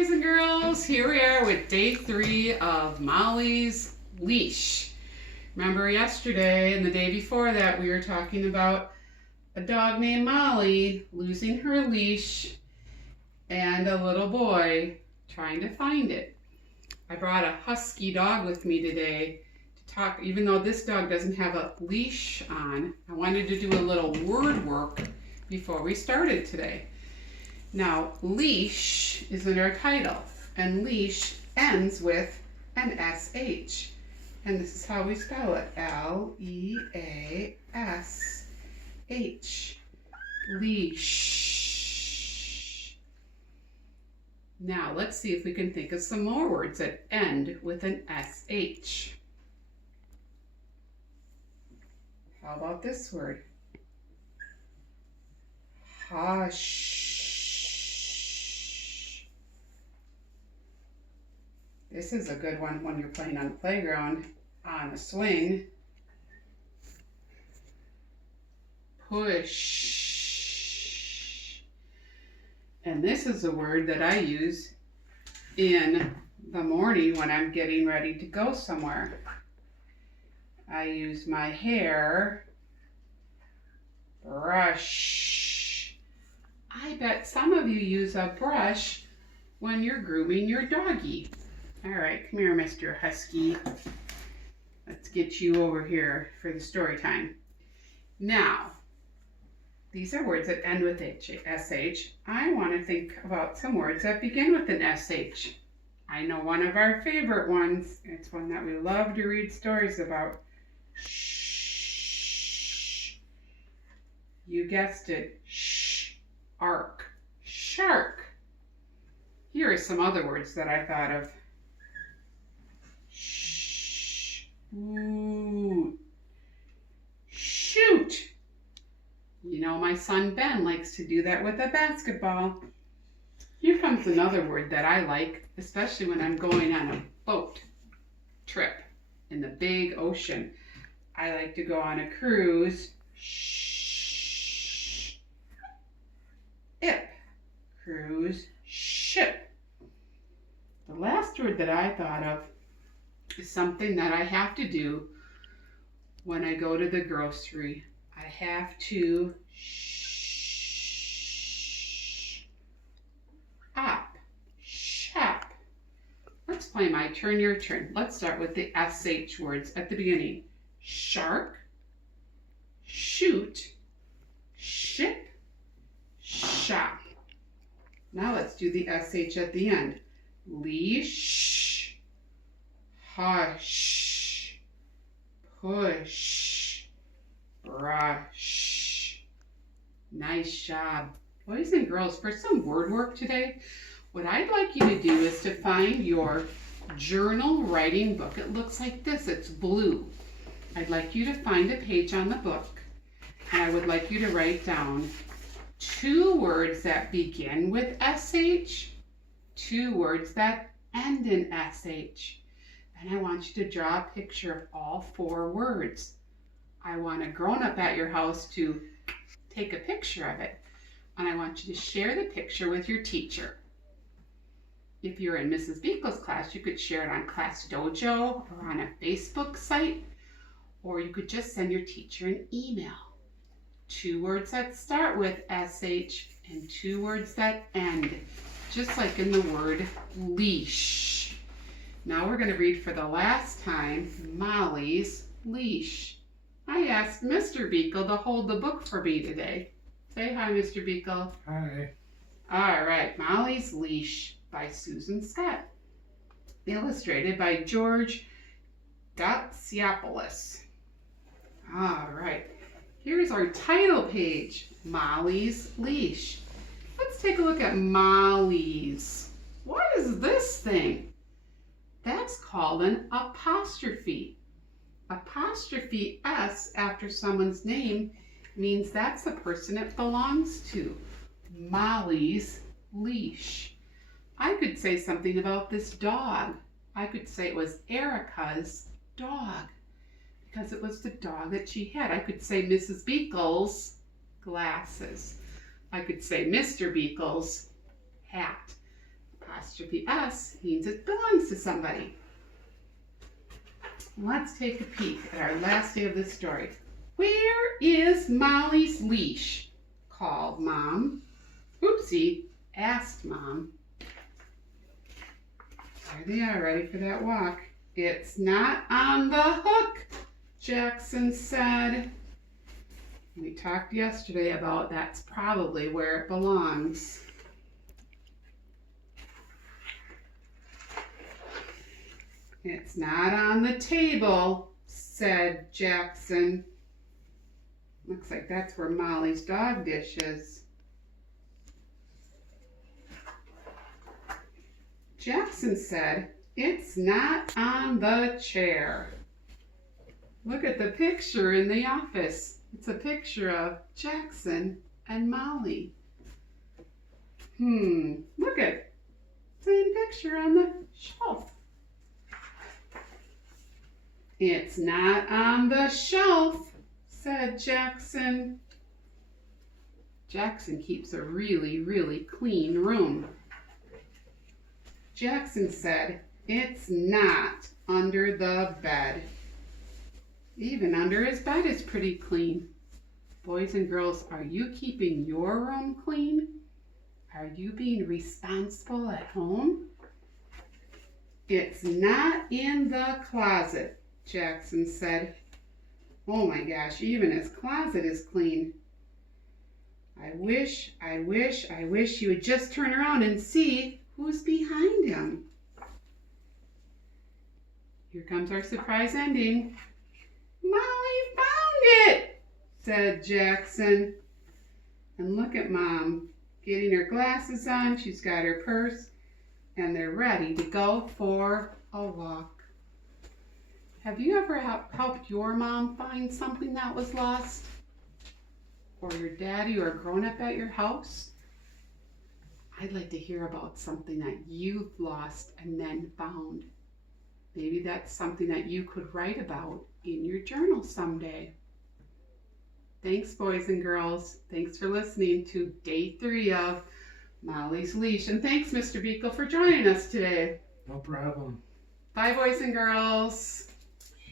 boys and girls. Here we are with day 3 of Molly's Leash. Remember yesterday and the day before that we were talking about a dog named Molly losing her leash and a little boy trying to find it. I brought a husky dog with me today to talk. Even though this dog doesn't have a leash on, I wanted to do a little word work before we started today. Now, leash is in our title, and leash ends with an SH. And this is how we spell it, L-E-A-S-H, leash. Now, let's see if we can think of some more words that end with an SH. How about this word? Hush. This is a good one when you're playing on the playground on a swing. Push. And this is a word that I use in the morning when I'm getting ready to go somewhere. I use my hair brush. I bet some of you use a brush when you're grooming your doggie. All right, come here, Mr. Husky. Let's get you over here for the story time. Now, these are words that end with SH. I want to think about some words that begin with an SH. I know one of our favorite ones. It's one that we love to read stories about. Shh. You guessed it. Shh. Ark. Shark. Here are some other words that I thought of. Ooh. Shoot. You know, my son Ben likes to do that with a basketball. Here comes another word that I like, especially when I'm going on a boat trip in the big ocean. I like to go on a cruise. Shh. Ip. Cruise. Ship. The last word that I thought of is something that I have to do when I go to the grocery. I have to shop. Let's play my turn, your turn. Let's start with the SH words at the beginning. Shark, shoot, ship, shop. Now let's do the SH at the end. Leash, hush, push, brush. Nice job. Boys and girls, for some word work today, what I'd like you to do is to find your journal writing book. It looks like this. It's blue. I'd like you to find a page on the book, and I would like you to write down 2 words that begin with SH, 2 words that end in SH. And I want you to draw a picture of all 4 words. I want a grown-up at your house to take a picture of it. And I want you to share the picture with your teacher. If you're in Mrs. Beekle's class, you could share it on Class Dojo or on a Facebook site, or you could just send your teacher an email. 2 words that start with SH and 2 words that end, just like in the word leash. Now we're going to read for the last time Molly's Leash. I asked Mr. Beekle to hold the book for me today. Say hi, Mr. Beekle. Hi. All right, Molly's Leash by Susan Scott. Illustrated by George Gatsiopoulos. All right, here's our title page, Molly's Leash. Let's take a look at Molly's. What is this thing? That's called an apostrophe. Apostrophe S after someone's name means that's the person it belongs to. Molly's Leash. I could say something about this dog. I could say it was Erica's dog because it was the dog that she had. I could say Mrs. Beekle's glasses. I could say Mr. Beekle's hat. apostrophe S means it belongs to somebody. Let's take a peek at our last day of the story. Where is Molly's leash? Called Mom. Oopsie, asked Mom. There they are, ready for that walk. It's not on the hook, Jackson said. We talked yesterday about that's probably where it belongs. It's not on the table, said Jackson. Looks like that's where Molly's dog dish is. Jackson said, it's not on the chair. Look at the picture in the office. It's a picture of Jackson and Molly. Look at same picture on the shelf. It's not on the shelf, said Jackson. Jackson keeps a really, really clean room. Jackson said, it's not under the bed. Even under his bed is pretty clean. Boys and girls, are you keeping your room clean? Are you being responsible at home? It's not in the closet, Jackson said. Oh my gosh, even his closet is clean. I wish you would just turn around and see who's behind him. Here comes our surprise ending. Molly found it, said Jackson. And look at Mom getting her glasses on. She's got her purse, and they're ready to go for a walk. Have you ever helped your mom find something that was lost? Or your daddy or a grown-up at your house? I'd like to hear about something that you've lost and then found. Maybe that's something that you could write about in your journal someday. Thanks, boys and girls. Thanks for listening to day 3 of Molly's Leash. And thanks, Mr. Beekle, for joining us today. No problem. Bye, boys and girls.